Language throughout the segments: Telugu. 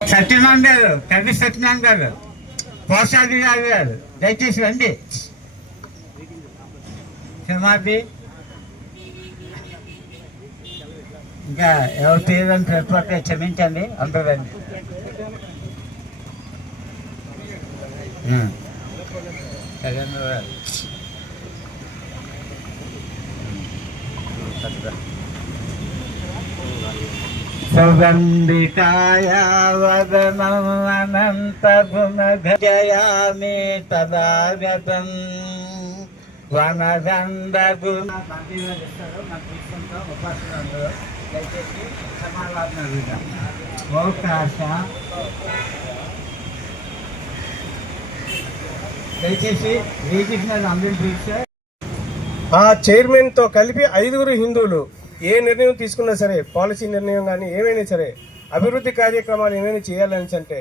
సత్యనారాయణ గారు, కవి సత్యనారాయణ గారు, పోషాధికారి గారు, దయచేసి రండి. క్షమాపి ఇంకా ఎవరి పేరు ప్రతిపక్క క్షమించండి, అందరూ రండి. సుగంధికాయ వదనం అనంత గుణగయామి తదాగతం వనగంధ గుణ దయచేసి సమాధానం అవకాశ దయచేసి శ్రీకృష్ణ అంబేద్కర్ ఆ చైర్మన్తో కలిపి 5 హిందువులు ఏ నిర్ణయం తీసుకున్నా సరే, పాలసీ నిర్ణయం కానీ ఏమైనా సరే, అభివృద్ధి కార్యక్రమాలు ఏమైనా చేయాలని అంటే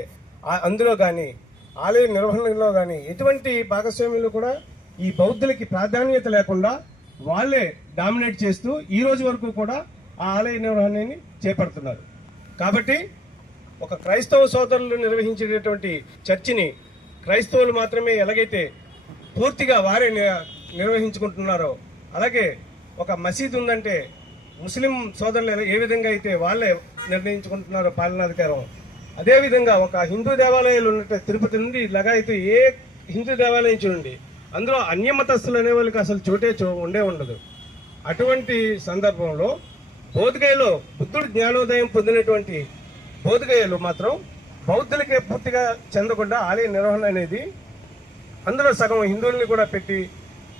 అందులో కానీ ఆలయ నిర్వహణలో కానీ ఎటువంటి భాగస్వామ్యంలో కూడా ఈ బౌద్ధులకి ప్రాధాన్యత లేకుండా వాళ్ళే డామినేట్ చేస్తూ ఈ రోజు వరకు కూడా ఆ ఆలయ నిర్వహణని చేపడుతున్నారు. కాబట్టి ఒక క్రైస్తవ సోదరులు నిర్వహించేటటువంటి చర్చిని క్రైస్తవులు మాత్రమే ఎలాగైతే పూర్తిగా వారే నిర్వహించుకుంటున్నారో, అలాగే ఒక మసీదు ఉందంటే ముస్లిం సోదరులు ఏ విధంగా అయితే వాళ్ళే నిర్ణయించుకుంటున్నారో పాలనాధికారం, అదేవిధంగా ఒక హిందూ దేవాలయాలు ఉన్నట్టు తిరుపతి నుండి లగాయతూ ఏ హిందూ దేవాలయం చూడండి, అందులో అన్యమతస్థులు అనే వాళ్ళకి అసలు చోటే ఉండదు. అటువంటి సందర్భంలో బోధగయలో బుద్ధుడు జ్ఞానోదయం పొందినటువంటి బోధగయలు మాత్రం బౌద్ధులకే పూర్తిగా చెందకుండా ఆలయ నిర్వహణ అనేది అందులో సగం హిందువుల్ని కూడా పెట్టి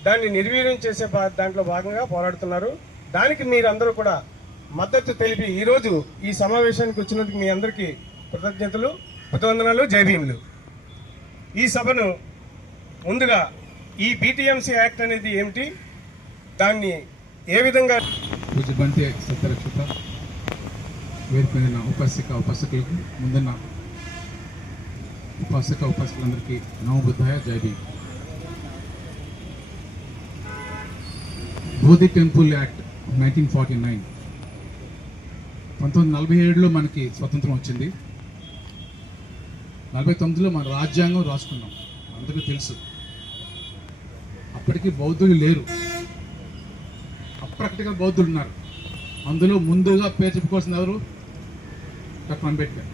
దాన్ని నిర్వీర్యం చేసే దాంట్లో భాగంగా పోరాడుతున్నారు. దానికి మీరందరూ కూడా మద్దతు తెలిపి ఈరోజు ఈ సమావేశానికి వచ్చినందుకు మీ అందరికీ కృతజ్ఞతలు, కృతవందనాలు, జై భీములు. ఈ సభను ముందుగా ఈ BTMC యాక్ట్ అనేది ఏమిటి, దాన్ని ఏ విధంగా బంతి సత్యరక్షిత వేరుపైన ఉపాసకులకు ముందున్న ఉపాసకులందరికీ నమో బుద్ధాయ, జై భీమ్. బోధి టెంపుల్ యాక్ట్ 1949 1947లో మనకి స్వతంత్రం వచ్చింది. 49లో మన రాజ్యాంగం రాసుకున్నాం, అందరికీ తెలుసు. అప్పటికి బౌద్ధులు లేరు, అప్రాక్టికల్ బౌద్ధులు ఉన్నారు. అందులో ముందుగా పేరు చెప్పుకోవాల్సింది ఎవరు? డాక్టర్ అంబేద్కర్.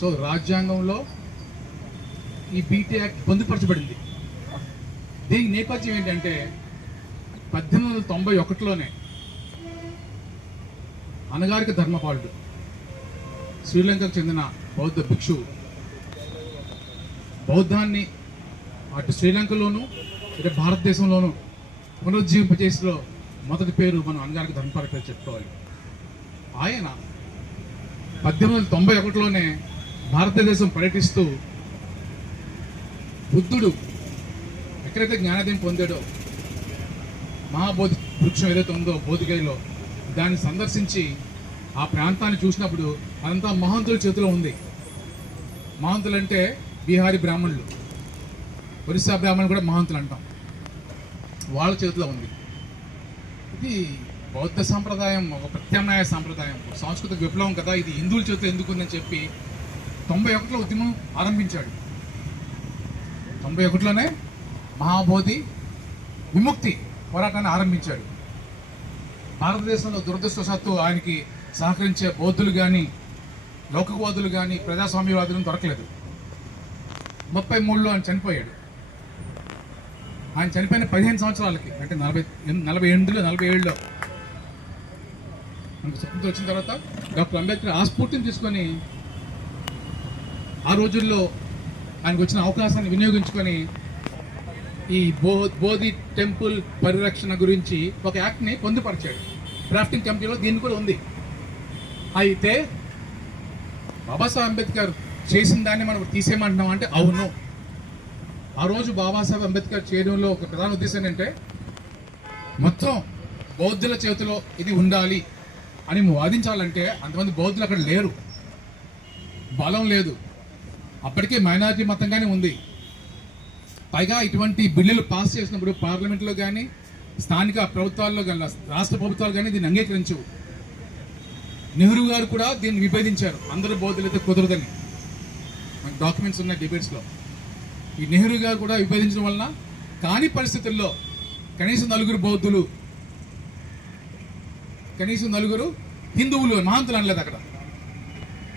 సో రాజ్యాంగంలో ఈ BT యాక్ట్ పొందుపరచబడింది. దీనికి నేపథ్యం ఏంటంటే 1891లోనే అనగారిక ధర్మపాలుడు, శ్రీలంకకు చెందిన బౌద్ధ భిక్షువు, బౌద్ధాన్ని అటు శ్రీలంకలోను ఇటు భారతదేశంలోనూ పునరుజ్జీవింపజేసిలో మొదటి పేరు మనం అనగారిక ధర్మపాలుడు పేరు చెప్పుకోవాలి. ఆయన 1891లోనే భారతదేశం పర్యటిస్తూ బుద్ధుడు ఎక్కడైతే జ్ఞానోదయం పొందాడో మహాబోధి వృక్షం ఏదైతే ఉందో బోధిగయలో దాన్ని సందర్శించి ఆ ప్రాంతాన్ని చూసినప్పుడు అదంతా మహంతుల చేతిలో ఉంది. మహంతులు అంటే బీహారీ బ్రాహ్మణులు, ఒరిస్సా బ్రాహ్మణులు కూడా మహంతులు అంటాం, వాళ్ళ చేతిలో ఉంది. ఇది బౌద్ధ సాంప్రదాయం, ఒక ప్రత్యామ్నాయ సాంప్రదాయం, సాంస్కృతిక విప్లవం కదా, ఇది హిందువుల చేతిలో ఎందుకుందని చెప్పి 91లో ఉద్యమం ఆరంభించాడు. 91లోనే మహాబోధి విముక్తి పోరాటాన్ని ఆరంభించాడు. భారతదేశంలో దురదృష్టవశాత్తు ఆయనకి సహకరించే బౌద్ధులు కానీ లౌకికవాదులు కానీ ప్రజాస్వామ్యవాదులను దొరకలేదు. 33లో ఆయన చనిపోయాడు. ఆయన చనిపోయిన 15 సంవత్సరాలకి, అంటే 47లో మనకు స్వతంత్రం వచ్చిన తర్వాత డాక్టర్ అంబేద్కర్ ఆ స్ఫూర్తిని తీసుకొని ఆ రోజుల్లో ఆయనకు వచ్చిన అవకాశాన్ని వినియోగించుకొని ఈ బోధి టెంపుల్ పరిరక్షణ గురించి ఒక యాక్ట్ని పొందుపరిచాడు. డ్రాఫ్టింగ్ కమిటీలో దీన్ని కూడా ఉంది. అయితే బాబాసాహెబ్ అంబేద్కర్ చేసిన దాన్ని మనం తీసేయమంటున్నాం అంటే అవును. ఆ రోజు బాబాసాహెబ్ అంబేద్కర్ చేయడంలో ఒక ప్రధాన ఉద్దేశం ఏంటంటే మొత్తం బౌద్ధుల చేతిలో ఇది ఉండాలి అని వాదించాలంటే అంతమంది బౌద్ధులు అక్కడ లేరు. బలం లేదు, అప్పటికే మైనారిటీ మతంగానే ఉంది. పైగా ఇటువంటి బిల్లులు పాస్ చేసినప్పుడు పార్లమెంట్లో కానీ స్థానిక ప్రభుత్వాల్లో కానీ రాష్ట్ర ప్రభుత్వాలు కానీ దీన్ని అంగీకరించవు. నెహ్రూ గారు కూడా దీన్ని విభేదించారు, అందరూ బౌద్ధులైతే కుదరదని. మనకు డాక్యుమెంట్స్ ఉన్నాయి డిబేట్స్లో. ఈ నెహ్రూ గారు కూడా విభేదించడం వలన కాని పరిస్థితుల్లో కనీసం 4 బౌద్ధులు, కనీసం 4 హిందువులు, మహాంతులు అనలేదు అక్కడ.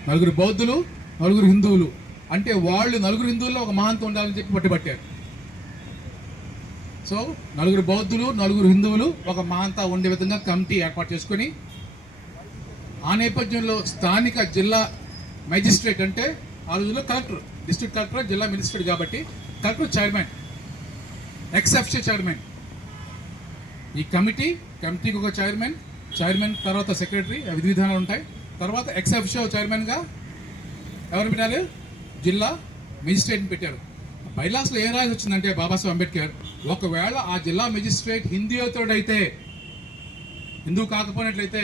4 బౌద్ధులు, 4 హిందువులు అంటే వాళ్ళు 4 హిందువుల్లో ఒక మహాంతు ఉండాలని చెప్పి పట్టుబట్టారు. సో 4 బౌద్ధులు, 4 హిందువులు ఒక మహాంతా ఉండే విధంగా కమిటీ ఏర్పాటు చేసుకొని, ఆ నేపథ్యంలో స్థానిక జిల్లా మెజిస్ట్రేట్ అంటే ఆ రోజుల్లో కలెక్టర్, డిస్ట్రిక్ట్ కలెక్టర్, జిల్లా మెజిస్ట్రేట్ కాబట్టి కలెక్టర్ చైర్మన్, ఎక్స్-అఫిషియల్ చైర్మన్. ఈ కమిటీకి ఒక చైర్మన్ తర్వాత సెక్రటరీ, విధి విధానాలు ఉంటాయి. తర్వాత ఎక్స్-అఫిషియల్ చైర్మన్గా ఎవరు పెట్టాలి? జిల్లా మెజిస్ట్రేట్ని పెట్టారు. బైలాస్లో ఏం రాసి వచ్చిందంటే బాబాసాహెబ్ అంబేద్కర్, ఒకవేళ ఆ జిల్లా మెజిస్ట్రేట్ హిందూతోడైతే, హిందూ కాకపోయినట్లయితే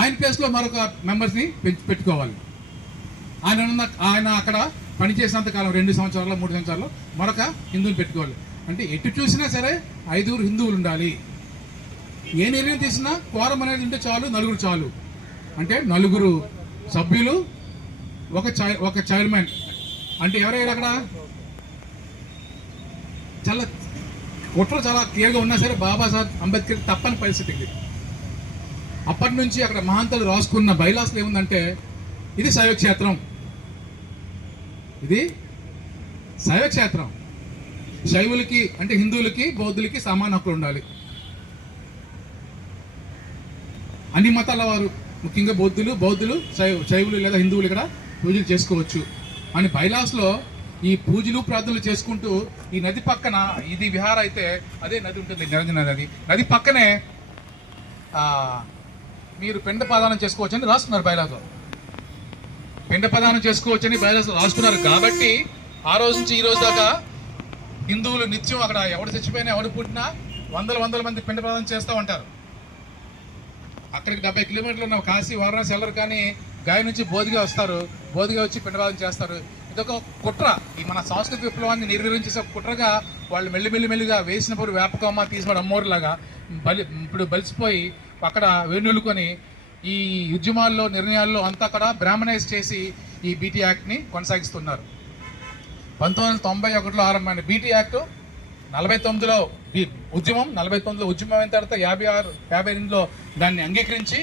ఆయన ప్లేస్లో మరొక మెంబర్స్ని పెట్టుకోవాలి. ఆయన అక్కడ పనిచేసినంత కాలం 2 సంవత్సరాలు 3 సంవత్సరాలు మరొక హిందువుని పెట్టుకోవాలి. అంటే ఎటు చూసినా సరే 5 హిందువులు ఉండాలి. ఏ నిర్ణయం తీసినా కోరం అనేది ఉంటే చాలు, 4 చాలు. అంటే 4 సభ్యులు, ఒక చైర్మన్. అంటే ఎవరయ్యారు అక్కడ? చాలా కుట్రలు చాలా క్లియర్గా ఉన్నా సరే బాబాసాహెబ్ అంబేద్కర్ తప్పని పరిస్థితి ఇది. అప్పటి నుంచి అక్కడ మహాంతలు రాసుకున్న బైలాస్లో ఏముందంటే, ఇది శైవక్షేత్రం, ఇది శైవక్షేత్రం, శైవులకి అంటే హిందువులకి బౌద్ధులకి సమాన హక్కులు ఉండాలి. అన్ని మతాల వారు, ముఖ్యంగా బౌద్ధులు శైవులు లేదా హిందువులు ఇక్కడ పూజలు చేసుకోవచ్చు అని బైలాస్లో ఈ పూజలు ప్రార్థనలు చేసుకుంటూ, ఈ నది పక్కన, ఇది విహార అయితే అదే నది ఉంటుంది, నిరంజన నది, నది పక్కనే మీరు పిండ ప్రదానం చేసుకోవచ్చని రాసుకున్నారు బైలాస్లో. పిండ ప్రదానం చేసుకోవచ్చని బైలాస్లో రాసుకున్నారు కాబట్టి ఆ రోజు నుంచి ఈ రోజు దాకా హిందువులు నిత్యం అక్కడ ఎవడు చచ్చిపోయినా ఎవడు పుట్టినా వందల మంది పిండ ప్రదానం చేస్తూ ఉంటారు. అక్కడికి 70 కిలోమీటర్లు ఉన్న కాశీ, వారణాసి వెళ్ళరు, కానీ గాయ నుంచి బోధిగా వస్తారు, బోధిగా వచ్చి పిండవాదం చేస్తారు. ఇదొక కుట్ర, ఈ మన సంస్కృతి విప్లవాన్ని నిర్వహించేసే ఒక కుట్రగా వాళ్ళు మెల్లిమెల్లిగా వేసినప్పుడు వేపకొమ్మ తీసినప్పుడు అమ్మోరులాగా ఇప్పుడు బలిసిపోయి అక్కడ వేణులుకొని ఈ ఉద్యమాల్లో నిర్ణయాల్లో అంతా కూడా బ్రాహ్మణైజ్ చేసి ఈ బీటీ యాక్ట్ని కొనసాగిస్తున్నారు. 1991లో ఆరంభమైన బీటీ యాక్ట్ 49లో ఉద్యమం, 49లో ఉద్యమం అయిన తర్వాత 58లో దాన్ని అంగీకరించి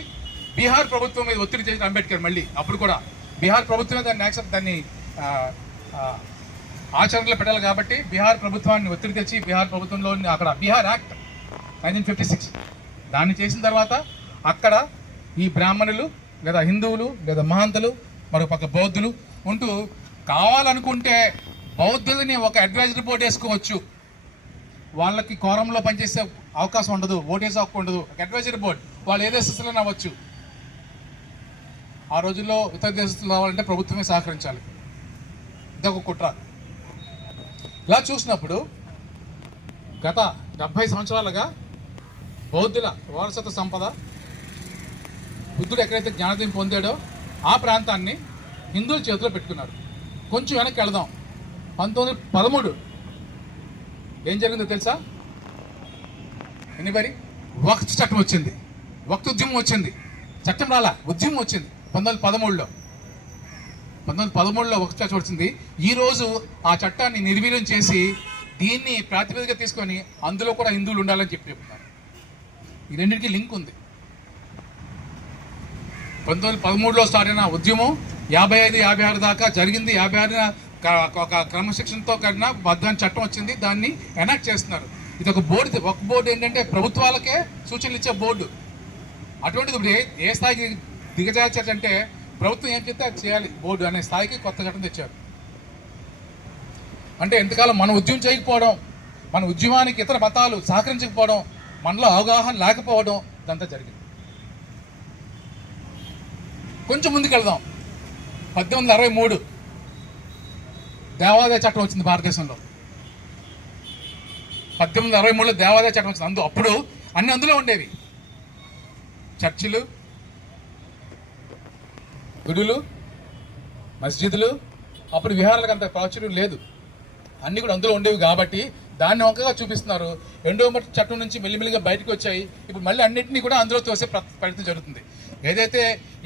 బీహార్ ప్రభుత్వం మీద ఒత్తిడి చేసిన అంబేద్కర్ మళ్ళీ అప్పుడు కూడా బీహార్ ప్రభుత్వమే దాన్ని ఆచరణలో పెట్టాలి కాబట్టి బీహార్ ప్రభుత్వాన్ని ఒత్తిడి తెచ్చి బీహార్ ప్రభుత్వంలో అక్కడ బీహార్ యాక్ట్ 1956 దాన్ని చేసిన తర్వాత అక్కడ ఈ బ్రాహ్మణులు లేదా హిందువులు లేదా మహాంతులు మరొక పక్క బౌద్ధులు ఉంటూ కావాలనుకుంటే బౌద్ధులని ఒక అడ్వైజరీ బోర్డు వేసుకోవచ్చు, వాళ్ళకి కోరంలో పనిచేసే అవకాశం ఉండదు, ఓటేసే హక్కు ఉండదు. ఒక అడ్వైజరీ బోర్డు వాళ్ళు ఏ దేశస్తులైనా అవ్వచ్చు. ఆ రోజుల్లో ఇతర దేశస్తులు రావాలంటే ప్రభుత్వమే సహకరించాలి. ఇదొక కుట్ర. ఇలా చూసినప్పుడు గత 70 సంవత్సరాలుగా బౌద్ధుల వారసత్వ సంపద, బుద్ధుడు ఎక్కడైతే జ్ఞానోదయం పొందాడో ఆ ప్రాంతాన్ని హిందువుల చేతిలో పెట్టుకున్నారు. కొంచెం వెనక్కి వెళదాం. 1913 ఏం జరిగిందో తెలుసా? ఎనిబడి? వక్త్ చట్టం వచ్చింది, వక్త్ ఉద్యమం వచ్చింది. చట్టం రాలా, ఉద్యమం వచ్చింది 1913లో. 1913లో వక్త్ చట్టం వచ్చింది. ఈరోజు ఆ చట్టాన్ని నిర్వీర్యం చేసి దీన్ని ప్రాతిపదిక తీసుకొని అందులో కూడా హిందువులు ఉండాలని చెప్తున్నారు. ఈ రెండింటికి లింక్ ఉంది. 1913లో స్టార్ట్ అయిన ఉద్యమం 55-56 దాకా జరిగింది. 56న ఒక క్రమశిక్షణతో కన్నా బద్దాన్ని చట్టం వచ్చింది, దాన్ని ఎనాక్ట్ చేస్తున్నారు. ఇది ఒక బోర్డు. ఒక బోర్డు ఏంటంటే ప్రభుత్వాలకే సూచనలు ఇచ్చే బోర్డు. అటువంటిది ఇప్పుడు ఏ స్థాయికి దిగజార్చారంటే ప్రభుత్వం ఏం చెప్తే అది చేయాలి బోర్డు అనే స్థాయికి కొత్త చట్టం తెచ్చారు. అంటే ఎంతకాలం మనం ఉద్యమం చేయకపోవడం, మన ఉద్యమానికి ఇతర మతాలు సహకరించకపోవడం, మనలో అవగాహన లేకపోవడం, ఇదంతా జరిగింది. కొంచెం ముందుకు వెళ్దాం. 1863 దేవాదాయ చట్టం వచ్చింది భారతదేశంలో. 1863లో దేవాదాయ చట్టం వచ్చింది. అప్పుడు అన్ని అందులో ఉండేవి. చర్చిలు, గుడులు, మస్జిదులు, అప్పుడు విహారాలకు అంత ప్రాచుర్యం లేదు, అన్నీ కూడా అందులో ఉండేవి కాబట్టి దాన్ని వంకగా చూపిస్తున్నారు. ఎండోమెంట్ చట్టం నుంచి మెల్లిమెల్లిగా బయటకు వచ్చాయి. ఇప్పుడు మళ్ళీ అన్నింటినీ కూడా అందులో తోసే ప్రయత్నం జరుగుతుంది. ఏదైతే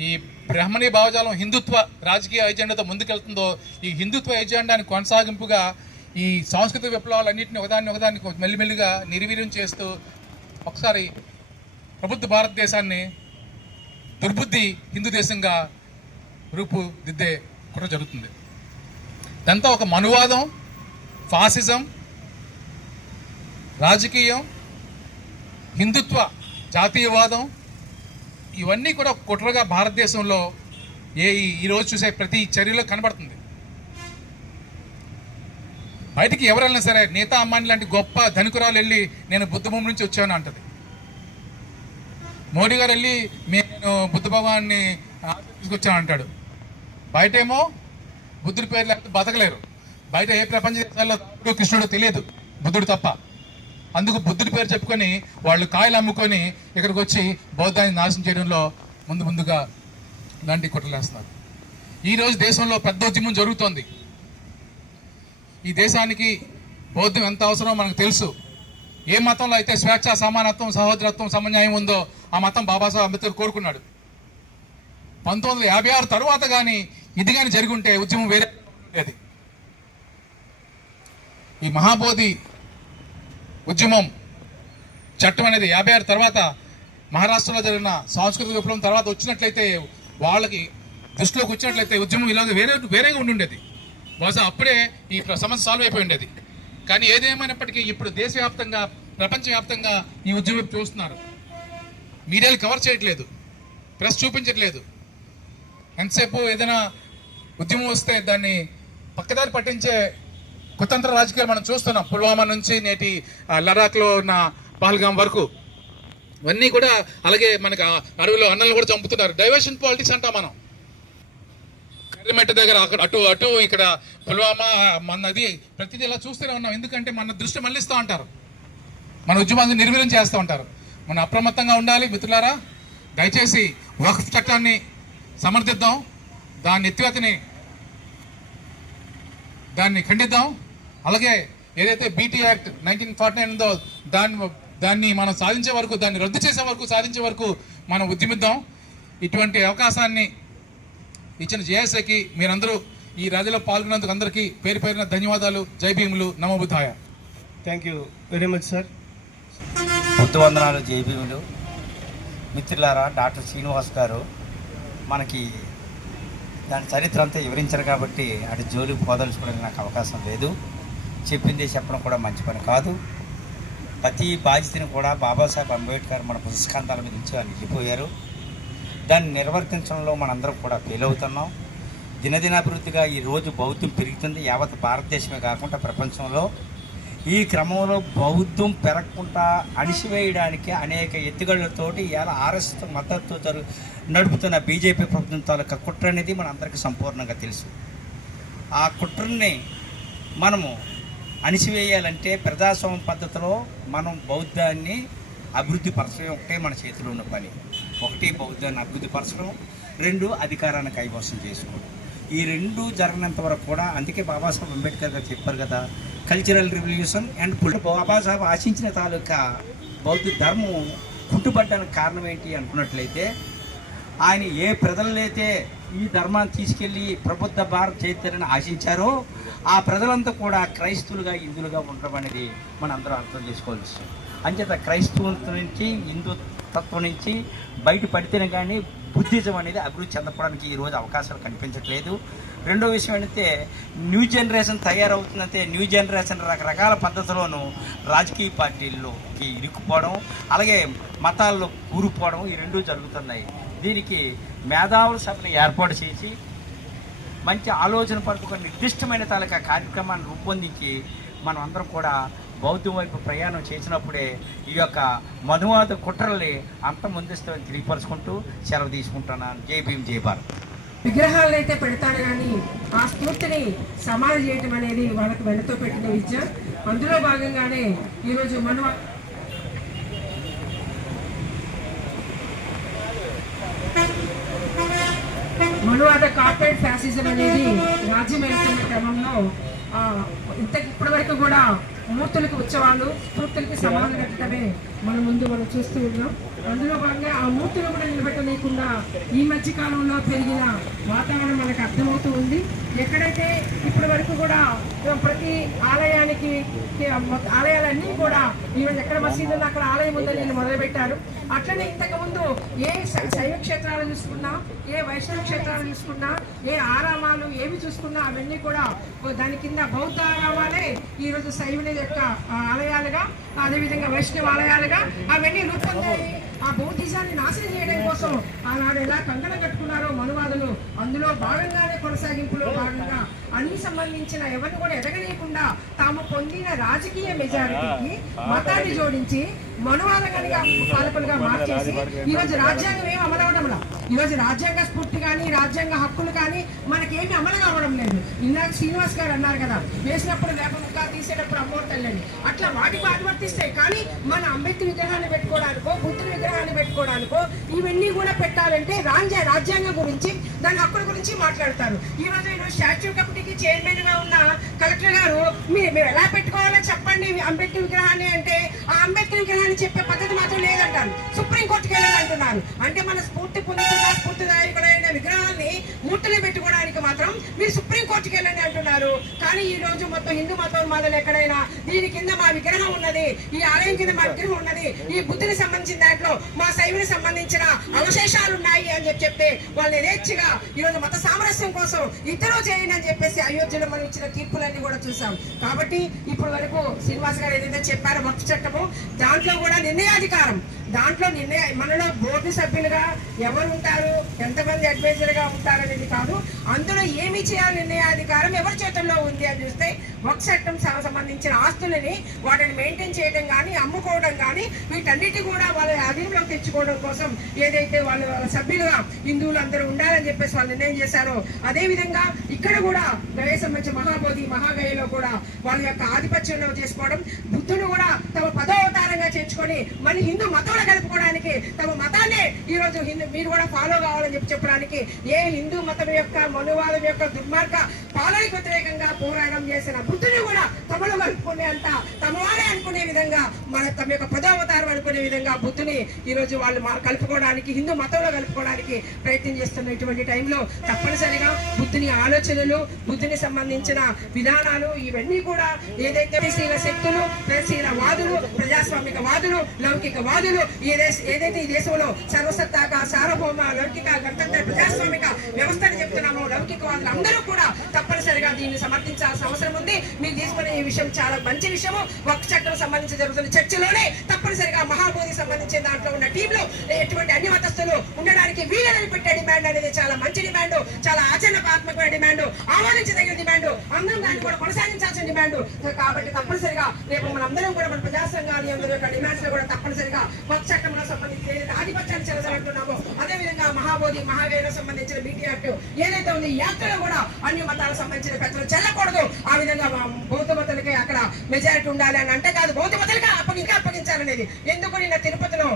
ఈ బ్రాహ్మణీ భావజాలం హిందుత్వ రాజకీయ ఎజెండాతో ముందుకెళ్తుందో, ఈ హిందుత్వ ఎజెండాని కొనసాగింపుగా ఈ సాంస్కృతిక విప్లవాలన్నింటినీ ఒకదాన్ని మెల్లిమెల్లిగా నిర్వీర్యం చేస్తూ ఒకసారి ప్రబుద్ధ భారతదేశాన్ని దుర్బుద్ధి హిందూ దేశంగా రూపుదిద్దే కూడా జరుగుతుంది. ఇదంతా ఒక మనువాదం, ఫాసిజం, రాజకీయం, హిందుత్వ జాతీయవాదం, ఇవన్నీ కూడా కుట్రగా భారతదేశంలో ఈరోజు చూసే ప్రతి చర్యలో కనబడుతుంది. బయటికి ఎవరు వెళ్ళినా సరే నీతా అంబానీ లాంటి గొప్ప ధనికురాలు వెళ్ళి నేను బుద్ధభూమి నుంచి వచ్చాను అంటది. మోడీ గారు వెళ్ళి నేను బుద్ధ భగవాన్ని తీసుకొచ్చాను అంటాడు. బయటేమో బుద్ధుడి పేరు లేకపోతే బతకలేరు. బయట ఏ ప్రపంచ దేశాల్లో రాముడు కృష్ణుడు తెలియదు, బుద్ధుడు తప్ప. అందుకు బుద్ధుడి పేరు చెప్పుకొని వాళ్ళు కాయలు అమ్ముకొని ఇక్కడికి వచ్చి బౌద్ధాన్ని నాశనం చేయడంలో ముందుగా ఇలాంటి కుట్రలేస్తున్నారు. ఈరోజు దేశంలో పెద్ద ఉద్యమం జరుగుతోంది. ఈ దేశానికి బౌద్ధం ఎంత అవసరమో మనకు తెలుసు. ఏ మతంలో అయితే స్వేచ్ఛ, సమానత్వం, సహోదరత్వం, సమన్యాయం ఉందో ఆ మతం బాబాసాహెబ్ అంబేద్కర్ కోరుకున్నాడు. 1956 తర్వాత కానీ ఇది కానీ జరిగి ఉంటే ఉద్యమం వేరే ఉండేది. ఈ మహాబోధి ఉద్యమం చట్టం అనేది 56 తర్వాత మహారాష్ట్రలో జరిగిన సాంస్కృతిక విప్లవం తర్వాత వచ్చినట్లయితే, వాళ్ళకి దృష్టిలోకి వచ్చినట్లయితే ఉద్యమం ఇలా వేరేగా ఉండుండేది. బహుశా అప్పుడే ఈ సమస్య సాల్వ్ అయిపోయి ఉండేది. కానీ ఏదేమైనప్పటికీ ఇప్పుడు దేశవ్యాప్తంగా, ప్రపంచవ్యాప్తంగా ఈ ఉద్యమం చూస్తున్నారు. మీడియాలు కవర్ చేయట్లేదు, ప్రెస్ చూపించట్లేదు. ఎంతసేపు ఏదైనా ఉద్యమం వస్తే దాన్ని పక్కదారి పట్టించే కుతంత్ర రాజకీయాలు మనం చూస్తున్నాం. పుల్వామా నుంచి నేటి లడాఖ్లో ఉన్న పహల్గాం వరకు ఇవన్నీ కూడా. అలాగే మనకి అడవిలో అన్నలు కూడా చంపుతున్నారు. డైవర్షన్ పాలిటిక్స్ అంటాం మనం. కర్రిమెట్ట దగ్గర అటు ఇక్కడ పుల్వామా మనది ప్రతిదీ ఇలా చూస్తూనే ఉన్నాం. ఎందుకంటే మన దృష్టి మళ్ళిస్తూ ఉంటారు, మన ఉద్యమాన్ని నిర్వీర్యం చేస్తూ ఉంటారు. మనం అప్రమత్తంగా ఉండాలి మిత్రులారా. దయచేసి వక్ఫ్ చట్టాన్ని సమర్థిద్దాం, దాన్ని ఎత్తివేతని దాన్ని ఖండిద్దాం. అలాగే ఏదైతే బీటీ యాక్ట్ 1949 ఉందో దాన్ని మనం సాధించే వరకు, దాన్ని రద్దు చేసే వరకు, సాధించే వరకు మనం ఉద్యమిద్దాం. ఇటువంటి అవకాశాన్ని ఇచ్చిన జేఎస్ఏకి మీరందరూ ఈ ర్యాలీలో పాల్గొన్నందుకు అందరికీ పేరు పేరున ధన్యవాదాలు. జై భీములు, నమో బుద్ధాయ. Thank you very much sir. బుద్ధవందనాలు, జై భీములు. మిత్రులారా, డాక్టర్ శ్రీనివాస్ గారు మనకి దాని చరిత్ర అంతా వివరించారు కాబట్టి అటు జోలికి పోదలుచుకోవడానికి నాకు అవకాశం లేదు. చెప్పింది చెప్పడం కూడా మంచి పని కాదు. ప్రతి బాధ్యతను కూడా బాబాసాహెబ్ అంబేద్కర్ మన పుస్తకాంతాల మీద నుంచి వాళ్ళు వెళ్ళిపోయారు. దాన్ని నిర్వర్తించడంలో మనందరం కూడా ఫెయిల్ అవుతున్నాం. దినదినాభివృద్ధిగా ఈరోజు బౌద్ధం పెరుగుతుంది, యావత్ భారతదేశమే కాకుండా ప్రపంచంలో. ఈ క్రమంలో బౌద్ధం పెరగకుండా అణిసివేయడానికి అనేక ఎత్తుగడలతోటి ఇలా ఆర్ఎస్ఎస్ మద్దతు నడుపుతున్న బీజేపీ ప్రభుత్వం తాలూకా కుట్ర అనేది మన అందరికీ సంపూర్ణంగా తెలుసు. ఆ కుట్రని మనము అణిసివేయాలంటే ప్రజాస్వామ్య పద్ధతిలో మనం బౌద్ధాన్ని అభివృద్ధి పరచడం ఒకటే మన చేతిలో ఉన్న పని. ఒకటి బౌద్ధాన్ని అభివృద్ధి పరచడం, 2 అధికారాన్ని కైవసం చేసుకోవడం. ఈ 2 జరగనంత వరకు కూడా, అందుకే బాబాసాహెబ్ అంబేద్కర్ గారు చెప్పారు కదా, కల్చరల్ రివల్యూషన్ అండ్ బాబాసాహెబ్ ఆశించిన తాలూకా బౌద్ధ ధర్మం కుంటుపడ్డానికి కారణం ఏంటి అనుకున్నట్లయితే, ఆయన ఏ ప్రజలైతే ఈ ధర్మాన్ని తీసుకెళ్ళి ప్రబుద్ధ భారత చైతన్యాన్ని ఆశించారో ఆ ప్రజలంతా కూడా క్రైస్తవులుగా, హిందువులుగా ఉండడం అనేది మనం అందరూ అర్థం చేసుకోవాల్సి. అంచేత క్రైస్తవత్వం నుంచి, హిందూ తత్వం నుంచి బయటపడితేనే కానీ బుద్ధిజం అనేది అభివృద్ధి చెందడానికి ఈరోజు అవకాశాలు కనిపించట్లేదు. రెండో విషయం ఏంటంటే, న్యూ జనరేషన్ తయారవుతుందంటే న్యూ జనరేషన్ రకరకాల పద్ధతిలోనూ రాజకీయ పార్టీల్లోకి ఇరుక్కుపోవడం, అలాగే మతాల్లో కూరుకుపోవడం, ఈ 2 జరుగుతున్నాయి. దీనికి మేధావుల సభను ఏర్పాటు చేసి మంచి ఆలోచన పడుతూ నిర్దిష్టమైన తాలూకా కార్యక్రమాన్ని రూపొందించి మనం అందరం కూడా బౌద్ధం వైపు ప్రయాణం చేసినప్పుడే ఈ యొక్క మనువాద కుట్రల్ని అంతమొందిస్తామని తెలియపరుచుకుంటూ సెలవు తీసుకుంటున్నాను. జై భీమ్, జై భారత్. విగ్రహాలను అయితే పెడతాడు కానీ ఆ స్ఫూర్తిని సమాధి చేయటం అనేది వాళ్ళకు వెనతో పెట్టిన విద్య. అందులో భాగంగానే ఈరోజు మన మనువాద కార్పొరేట్ ఫ్యాసిజం అనేది రాజ్యం వెళ్తున్న క్రమంలో ఇప్పటి వరకు కూడా మూర్తులకు ఉత్సవాలు, స్ఫూర్తులకి సమాధులు కట్టడమే మనం చూస్తూ ఉన్నాం. అందులో భాగంగా ఆ మూర్తులు కూడా నిలబెట్టలేకుండా ఈ మధ్య కాలంలో పెరిగిన వాతావరణం మనకు అర్థమవుతూ ఉంది. ఎక్కడైతే ఇప్పటి వరకు కూడా ప్రతి ఆలయానికి ఆలయాలన్నీ కూడా ఈరోజు ఎక్కడ మసీదు ఉందో అక్కడ ఆలయం ఉందని వీళ్ళు మొదలుపెట్టారు. అట్లనే ఇంతకుముందు ఏ శైవ క్షేత్రాలు చూసుకున్నా, ఏ వైష్ణవ క్షేత్రాలు చూసుకున్నా, ఏ ఆరామాలు ఏవి చూసుకున్నా అవన్నీ కూడా దాని కింద బౌద్ధ ఆరామాలే ఈరోజు శైవుల యొక్క ఆలయాలుగా, అదేవిధంగా వైష్ణవ ఆలయాలుగా అవన్నీ రూపొందాయి. ఆ బౌద్ధిజాన్ని నాశనం చేయడం కోసం ఆనాడు ఎలా కంకణం కట్టుకున్నారో మనువాదులు, అందులో భాగంగానే కొనసాగింపులో భాగంగా అన్ని సంబంధించిన ఎవరిని కూడా ఎదగనీయకుండా తాము పొందిన రాజకీయ మెజారిటీకి మతాన్ని జోడించి మనువాదకనిగా పాలకులుగా మార్చేసి ఈరోజు రాజ్యాంగం ఏమి అమలవడంలా. ఈరోజు రాజ్యాంగ స్ఫూర్తి కానీ రాజ్యాంగ హక్కులు కానీ మనకేమి అమలు కావడం లేదు. ఇందాక శ్రీనివాస్ గారు అన్నారు కదా, వేసినప్పుడు వేప ముక్క తీసేటప్పుడు అమ్మోర్తల్లని, అట్లా వాటికి వర్తిస్తాయి. కానీ మన అంబేద్కర్ విగ్రహాన్ని పెట్టుకోవడానికో, బుద్ధుని విగ్రహాన్ని పెట్టుకోవడానికో ఇవన్నీ కూడా పెట్టాలంటే రాజ్యాంగం గురించి, దాని హక్కుల గురించి మాట్లాడతారు. ఈ రోజు స్టాచ్యూ కమిటీకి చైర్మన్ గా ఉన్న కలెక్టర్ గారు మేము ఎలా పెట్టుకోవాలో చెప్పండి అంబేద్కర్ విగ్రహాన్ని అంటే, ఆ అంబేద్కర్ విగ్రహాన్ని చెప్పే పద్ధతి మాత్రం లేదంటారు. సుప్రీంకోర్టుకి వెళ్ళాలి అంటున్నారు. అంటే మన స్ఫూర్తిదాయకుడైన విగ్రహాన్ని మూర్తులు పెట్టుకోవడానికి మాత్రం మీరు సుప్రీంకోర్టుకి వెళ్ళండి అంటున్నారు. కానీ ఈ రోజు మొత్తం హిందూ మతం మొదలు ఎక్కడైనా దీని కింద మా విగ్రహం ఉన్నది, ఈ ఆలయం కింద మా విగ్రహం ఉన్నది, ఈ బుద్ధుని సంబంధించిన దాంట్లో మా శైవుని సంబంధించిన అవశేషాలు ఉన్నాయి అని చెప్తే వాళ్ళు యథేచ్ఛగా ఈరోజు మత సామరస్యం కోసం ఇద్దరు చేయండి అని చెప్పేసి అయోధ్యలో మనం ఇచ్చిన తీర్పులన్నీ కూడా చూసాం. కాబట్టి ఇప్పుడు వరకు శ్రీనివాస్ గారు ఏదైతే చెప్పారో వక్ఫ్ చట్టము, దాంట్లో కూడా నిర్ణయాధికారం, దాంట్లో మనలో బోర్డు సభ్యులుగా ఎవరు ఉంటారు, ఎంతమంది అడ్వైజర్ గా ఉంటారు అనేది కాదు, అందులో ఏమి చేయాలి నిర్ణయాధికారం ఎవరి చేతుల్లో ఉంది అని చూస్తే వక్ఫ్ చట్టం సంబంధించిన ఆస్తులని వాటిని మెయింటైన్ చేయడం కానీ, అమ్ముకోవడం కానీ, వీటన్నిటి కూడా వాళ్ళ అధీనంలోకి తెచ్చుకోవడం కోసం ఏదైతే వాళ్ళ సభ్యులుగా హిందువులు అందరూ ఉండాలని చెప్పేసి వాళ్ళు నిర్ణయం చేశారో, అదే విధంగా ఇక్కడ కూడా గయ సంబంధించిన మహాబోధి మహాగయలో కూడా వాళ్ళ యొక్క ఆధిపత్యంలో చేసుకోవడం, బుద్ధుడు కూడా తమ పదోవతారంగా చేర్చుకొని మన హిందూ మతంలో కలుపుకోవడానికి తమ మతాన్ని ఈ రోజు మీరు కూడా ఫాలో కావాలని చెప్పడానికి ఏ హిందూ మతం యొక్క మనువాదం యొక్క దుర్మార్గ పాలనకు వ్యతిరేకంగా పోరాటం చేసిన బుద్ధుని కూడా తమలో కలుపుకునే అంత తమవాడే అనుకునే విధంగా తమ యొక్క పదోవతారం అనుకునే విధంగా బుద్ధుని ఈ రోజు వాళ్ళు కలుపుకోవడానికి, హిందూ మతంలో కలుపుకోవడానికి ప్రయత్నం చేస్తున్న ఇటువంటి టైంలో తప్పనిసరిగా బుద్ధుని ఆలోచనలు, బుద్ధుని సంబంధించిన విధానాలు ఇవన్నీ కూడా ఏదైతే ప్రగతిశీల శక్తులు, ప్రగతిశీల వాదులు, ప్రజాస్వామిక వాదులు, లౌకిక వాదులు ఏదైతే ఈ దేశంలో సర్వసత్తాక సార్వభౌమ లౌకిక గణతంత్ర ప్రజాస్వామిక వ్యవస్థను చెప్తున్నామో లౌకిక వాదులు అందరూ కూడా తప్పనిసరిగా దీన్ని సమర్థించాల్సిన అవసరం ఉంది. మీరు తీసుకునే ఈ విషయం చాలా మంచి విషయము. వక్ఫ్ చట్టం సంబంధించి జరుగుతున్న చర్చలోనే తప్పనిసరిగా మహాబోధి సంబంధించిన దాంట్లో ఉన్న టీంలో ఎటువంటి అన్ని మతస్థులు ఉండడానికి వీలని పెట్టే డిమాండ్ అనేది చాలా మంచి డిమాండ్, చాలా ఆచరణాత్మకమైన డిమాండ్, ఆమోదించదగిన డిమాండ్, అందరం దాన్ని కూడా కొనసాగించాల్సిన డిమాండ్. కాబట్టి తప్పనిసరిగా రేపు మనందరం కూడా మన ప్రజా సంఘాలు అందరి యొక్క డిమాండ్స్ లో కూడా తప్పనిసరిగా వక్ఫ్ చట్టంలో సంబంధించి ఏదైతే ఆధిపత్యాన్ని చెలసాలంటున్నామో అదేవిధంగా మహాబోధి మహాగయలో సంబంధించిన బీటీ యాక్ట్ ఏదైతే ఉంది ఈ యాక్ట్లో కూడా అన్ని మతాలకు సంబంధించిన పెద్దలు చెల్లకూడదు. ఆ విధంగా బౌద్ధ మతాలకి అక్కడ మెజారిటీ ఉండాలి అని అంటే కాదు, బౌద్ధ మతాలకి అప్పగించాలనేది. ఎందుకు నిన్న తిరుపతిలో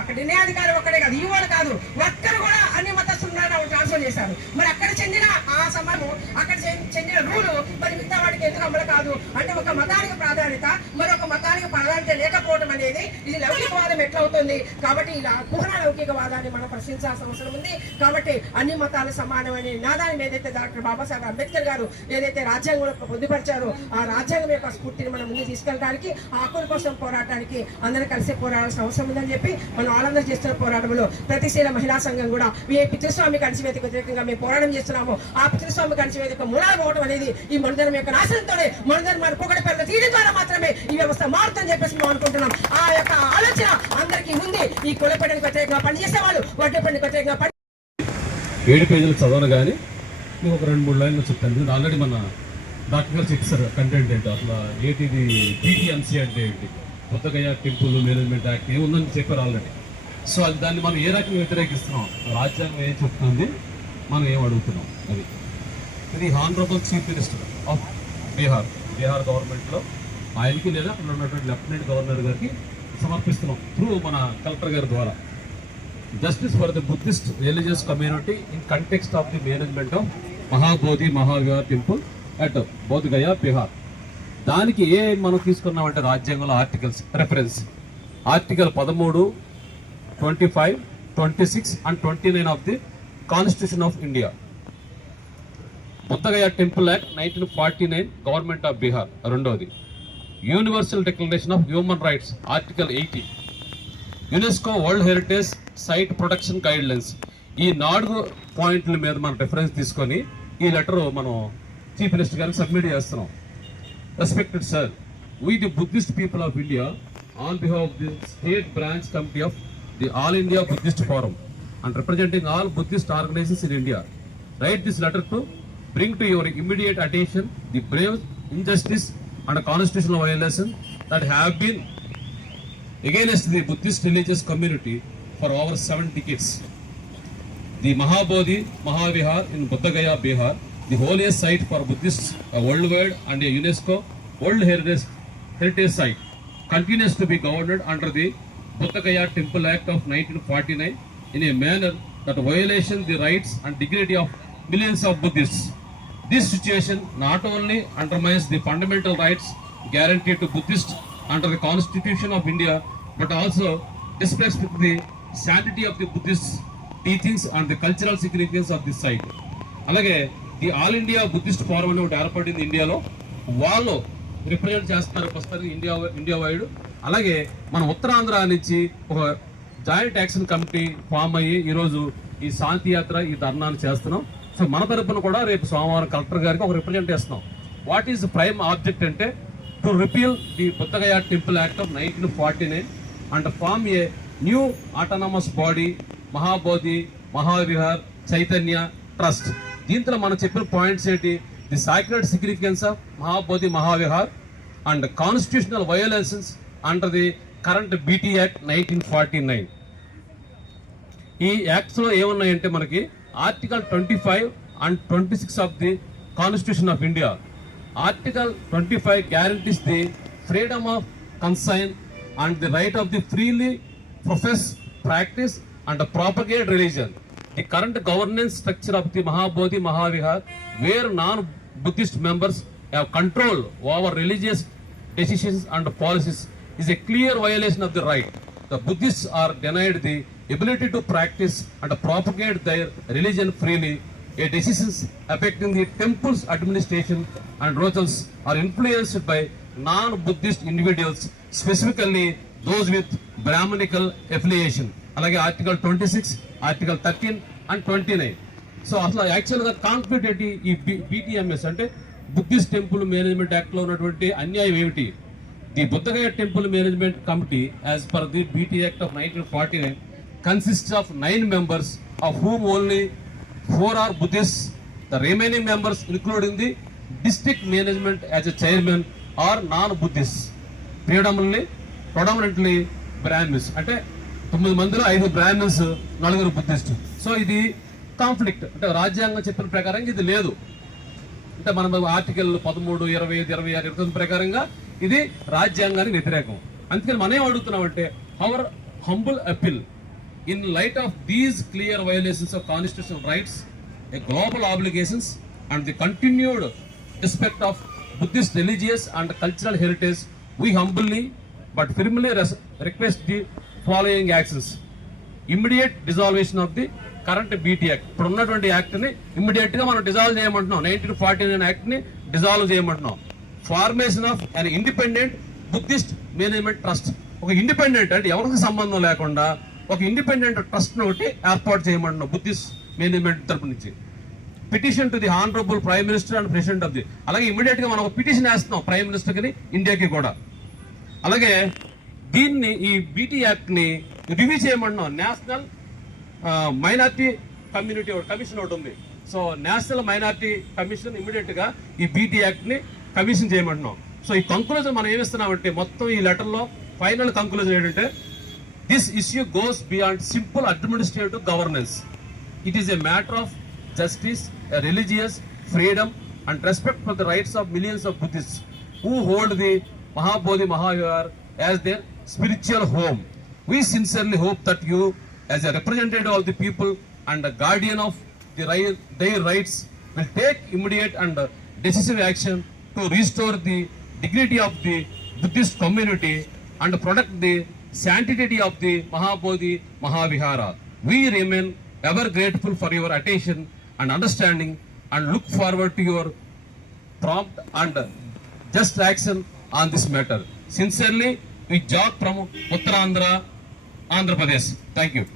అక్కడ నిర్ణయాధికారి ఒక్కడే కాదు, ఈవాళ్ళు కాదు, ఒక్కరు కూడా అన్ని మతస్థులను ట్రాన్స్ఫర్ చేశారు. మరి అక్కడ చెందిన ఆ సమయము, అక్కడ చెందిన రూలు మరి మిగతా వాటికి ఎందుకు అమలు కాదు అంటే ఒక మతానికి ప్రాధాన్యత, మరొక మతానికి ప్రాధాన్యత లేకపోవడం అనేది ఇది లౌకికవాదం ఎట్లా అవుతుంది. కాబట్టి ఇలా పూర్ణ లౌకికవాదాన్ని మనం ప్రశ్నించాల్సిన అవసరం ఉంది. కాబట్టి అన్ని మతాలు సమానమైన నినాదాన్ని ఏదైతే డాక్టర్ బాబాసాహెబ్ అంబేద్కర్ గారు ఏదైతే రాజ్యాంగంలో పొందుపరిచారో ఆ రాజ్యాంగం యొక్క స్ఫూర్తిని మనం ముందు తీసుకెళ్ళడానికి, ఆ హక్కుల కోసం పోరాటానికి అందరూ కలిసి పోరాడాల్సిన అవసరం ఉందని చెప్పి మనం వాళ్ళందరూ చేస్తున్న పోరాటంలో ప్రతిశీల మహిళా సంఘం కూడా పితృస్వామికి అణచివేతకు వ్యతిరేకంగా మేము పోరాటం చేస్తున్నాము. ఆ పితృస్వామికి అణచివేతకు మూలాలు పోవడం అనేది ఈ మనుధర్మం యొక్క నాశనంతోనే, మనుధర్మాన్ని పొగడి పేర్లు తీయడం ద్వారా మాత్రమే ఈ వ్యవస్థ మారుతుందని చెప్పేసి మేము అనుకుంటున్నాం. ఆ యొక్క ఆలోచన అందరికీ ఉంది. ఈ కులపేటకు వ్యతిరేకంగా పనిచేసే వాళ్ళు వడ్డేపల్లికి వ్యతిరేకంగా 7 పేజీలు చదవను కానీ నేను ఒక 2-3 లైన్లు చెప్తాను. ఆల్రెడీ మన డాక్టర్ గారు చెప్పారు కంటెంట్ ఏంటో, అసలు ఏంటిది టీటీఎంసీ అంటే ఏంటి, కొత్తగా టెంపుల్ మేనేజ్మెంట్ యాక్ట్ ఏముందని చెప్పారు ఆల్రెడీ. సో అది దాన్ని మనం ఏ రకంగా వ్యతిరేకిస్తున్నాం, రాజ్యాంగం ఏం చెప్తుంది, మనం ఏం అడుగుతున్నాం. అది ఇది honourable chief minister of Bihar గవర్నమెంట్లో ఆయనకి లేదా అక్కడ ఉన్నటువంటి లెఫ్టినెంట్ గవర్నర్ గారికి సమర్పిస్తున్నాం త్రూ మన కలెక్టర్ గారి ద్వారా. justice for the Buddhist religious community in context of the management of Mahabodhi Mahavihar temple at Bodh Gaya, Bihar. దానికి ఏ మనం తీసుకున్నామంటే రాజ్యాంగంలో articles reference article 13, 25, 26 and 29 of the constitution of India. Bodh Gaya temple act 1949 government of Bihar. రెండవది universal declaration of human rights article 80, UNESCO world heritage site protection guidelines. ఈ 4 పాయింట్ల మీద మనం రిఫరెన్స్ తీసుకొని ఈ లెటర్ మనం చీఫ్ మినిస్టర్ గారికి సబ్మిట్ చేస్తున్నాం. Respected sir, we the Buddhist people of India, on behalf of the State Branch Committee of the All India Buddhist Forum and representing all Buddhist organizations in India, write this letter to bring to your immediate attention the grave injustice and constitutional violation that have been against the Buddhist religious community for over 7 decades. The Mahabodhi Mahavihar in Bodh Gaya, Bihar, the holiest site for Buddhists worldwide and a UNESCO World Heritage Site, continues to be governed under the Bodh Gaya Temple Act of 1949 in a manner that violates the rights and dignity of millions of Buddhists. This situation not only undermines the fundamental rights guaranteed to Buddhists under the Constitution of India, but also disrespects the sanctity of the Buddhist teachings and the cultural significance of this site. అలాగే the all India Buddhist forum అని ఒకటి ఏర్పడింది ఇండియాలో. వాళ్ళు రిప్రజెంట్ చేస్తున్నారు ప్రస్తుతానికి ఇండియా వైడ్. అలాగే మన ఉత్తరాంధ్ర నుంచి ఒక జాయింట్ యాక్షన్ కమిటీ ఫామ్ అయ్యి ఈరోజు ఈ శాంతి యాత్ర ఈ ధర్నాన్ని చేస్తున్నాం. సో మన తరపున కూడా రేపు సోమవారం కలెక్టర్ గారికి ఒక రిప్రజెంట్ చేస్తున్నాం. వాట్ ఈస్ ప్రైమ్ ఆబ్జెక్ట్ అంటే to repeal the Buddha Gaya temple act of 1949 and form a new autonomous body Mahabodhi Mahavihar Chaitanya trust. దీంట్లో మనం చెప్పిన పాయింట్స్ ఏంటి? The sacred significance of Mahabodhi Mahavihar and constitutional violations under the current BT act 1949. ఈ యాక్ట్స్లో ఏమున్నాయంటే మనకి article 25 and 26 of the constitution of India. Article 25 guarantees the freedom of conscience and the right of the freely profess, practice and propagate religion. The current governance structure of the Mahabodhi Mahavihar, where non-Buddhist members have control over religious decisions and policies, is a clear violation of the right. The Buddhists are denied the ability to practice and propagate their religion freely. A decisions affecting the temple's administration and rituals are influenced by non-Buddhist individuals, specifically those with Brahmanical affiliation. అలాగే ఆర్టికల్ 26, ఆర్టికల్ 13 and 29. సో అసలు యాక్చువల్గా కాన్ఫ్లిక్ట్ ఏంటి? ఈ బీటీఎంఎస్ అంటే బుద్ధిస్ట్ టెంపుల్ మేనేజ్మెంట్ యాక్ట్లో ఉన్నటువంటి అన్యాయం ఏమిటి? The Bodh Gaya temple management committee as per the BT act of 1949 consists of 9 members, of whom only 4 are Buddhists. The remaining members, including the district management as a chairman, are non-Buddhists, predominantly Brahmins. అంటే 9 మందిలో 5 బ్రాహ్మిన్స్, 4 బుద్ధిస్ట్. సో ఇది కాన్ఫ్లిక్ట్. అంటే రాజ్యాంగం చెప్పిన ప్రకారంగా ఇది లేదు. అంటే మనం ఆర్టికల్ 13, 25, 26, 29 ప్రకారంగా ఇది రాజ్యాంగానికి వ్యతిరేకం. అందుకని మనం ఏం అడుగుతున్నామంటే our humble appeal in light of these clear violations of constitutional rights, a global obligations and the continued respect of Buddhist religious and cultural heritage, we humbly but firmly request the following actions. Immediate dissolution of the current BT Act. ఇప్పుడు ఉన్నటువంటి యాక్ట్ని ఇమ్మీడియట్గా మనం డిజాల్వ్ చేయమంటున్నాం. 1949 యాక్ట్ని డిజాల్వ్ చేయమంటున్నాం. Formation of an independent Buddhist management trust. ఒక ఇండిపెండెంట్ అంటే ఎవరికి సంబంధం లేకుండా ఒక ఇండిపెండెంట్ ట్రస్ట్ని ఒకటి ఏర్పాటు చేయమంటున్నాం బుద్ధిస్ట్ మేనేజ్మెంట్ తరపు నుంచి. Petition to the honourable prime minister and president of the. అలాగే ఇమీడియట్ గా మనం ఒక పిటిషన్ వేస్తున్నాం ప్రైమ్ మినిస్టర్ కి, ఇండియాకి కూడా. అలాగే దీన్ని ఈ బీటీ యాక్ట్ ని రివ్యూ చేయమంటున్నాం. నేషనల్ మైనార్టీ కమ్యూనిటీ కమిషన్ ఒకటి ఉంది. So national minority commission immediate గా ఈ బీటీ యాక్ట్ ని కమిషన్ చేయమంటున్నాం. సో ఈ కంక్లూజన్ మనం ఏమిస్తున్నామంటే మొత్తం ఈ లెటర్ లో ఫైనల్ కంక్లూజన్ ఏంటంటే this issue goes beyond simple administrative governance. It is a matter of justice, religious freedom and respect for the rights of millions of Buddhists who hold the Mahabodhi Mahavihar as their spiritual home. We sincerely hope that you, as a representative of the people and a guardian of their rights, will take immediate and decisive action to restore the dignity of the Buddhist community and protect the sanctity of the Mahabodhi Mahavihara. We remain ever grateful for your attention and understanding and look forward to your prompt and just action on this matter. Sincerely, we Jog from Uttarandhra, Andhra Pradesh. Thank you.